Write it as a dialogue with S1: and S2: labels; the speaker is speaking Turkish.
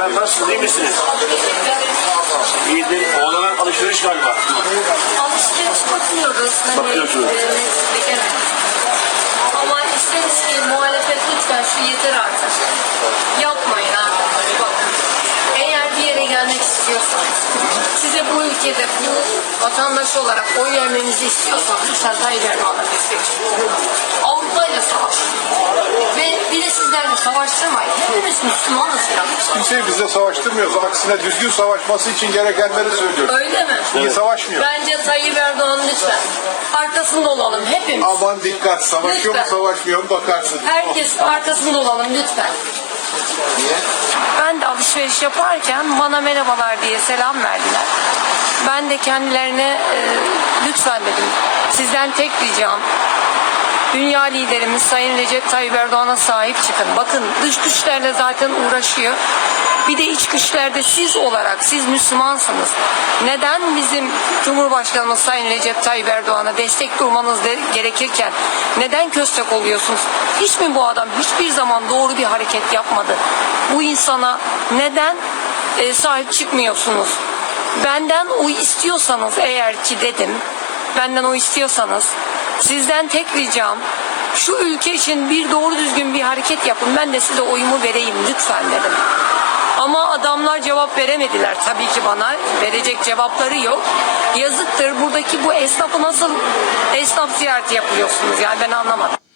S1: Ben nasılsınız, iyi misiniz? İyidir. Oğlanın alışveriş galiba.
S2: Alışveriş bakıyoruz. Hani,
S1: Bakıyorsunuz.
S2: e, evet. Ama isteriz ki muhalefet lütfen şu yeter artık. Yapmayın artık. Bak, Eğer bir yere gelmek istiyorsanız, size bu ülkede bu vatandaş olarak oy vermenizi istiyorsanız lütfen Tayyip Erdoğan'a destek çıkın. Savaştırmayın. Hepimiz Müslümanız ya.
S3: Kimseyi bizle savaştırmıyoruz. Aksine düzgün savaşması için gerekenleri söylüyoruz.
S2: Öyle mi?
S3: İyi savaşmıyor.
S2: Bence Tayyip Erdoğan lütfen. Arkasında olalım hepimiz.
S3: Aman dikkat savaşıyor mu
S2: Lütfen.
S3: savaşmıyor mu bakarsın.
S2: Herkes arkasında olalım lütfen. Ben de alışveriş yaparken bana merhabalar diye selam verdiler. Ben de kendilerine e, lütfen dedim. Sizden tek ricam Dünya liderimiz Sayın Recep Tayyip Erdoğan'a sahip çıkın. Bakın dış güçlerle zaten uğraşıyor. Bir de iç güçlerde siz olarak, siz Müslümansınız. Neden bizim Cumhurbaşkanımız Sayın Recep Tayyip Erdoğan'a destek durmanız de- gerekirken neden köstek oluyorsunuz? Hiç mi bu adam hiçbir zaman doğru bir hareket yapmadı? Bu insana neden e, sahip çıkmıyorsunuz? Benden oy istiyorsanız eğer ki dedim, benden o istiyorsanız sizden tek ricam şu ülke için bir doğru düzgün bir hareket yapın. Ben de size oyumu vereyim lütfen dedim. Ama adamlar cevap veremediler tabii ki bana. Verecek cevapları yok. Yazıktır buradaki bu esnafı nasıl esnaf ziyareti yapıyorsunuz yani ben anlamadım.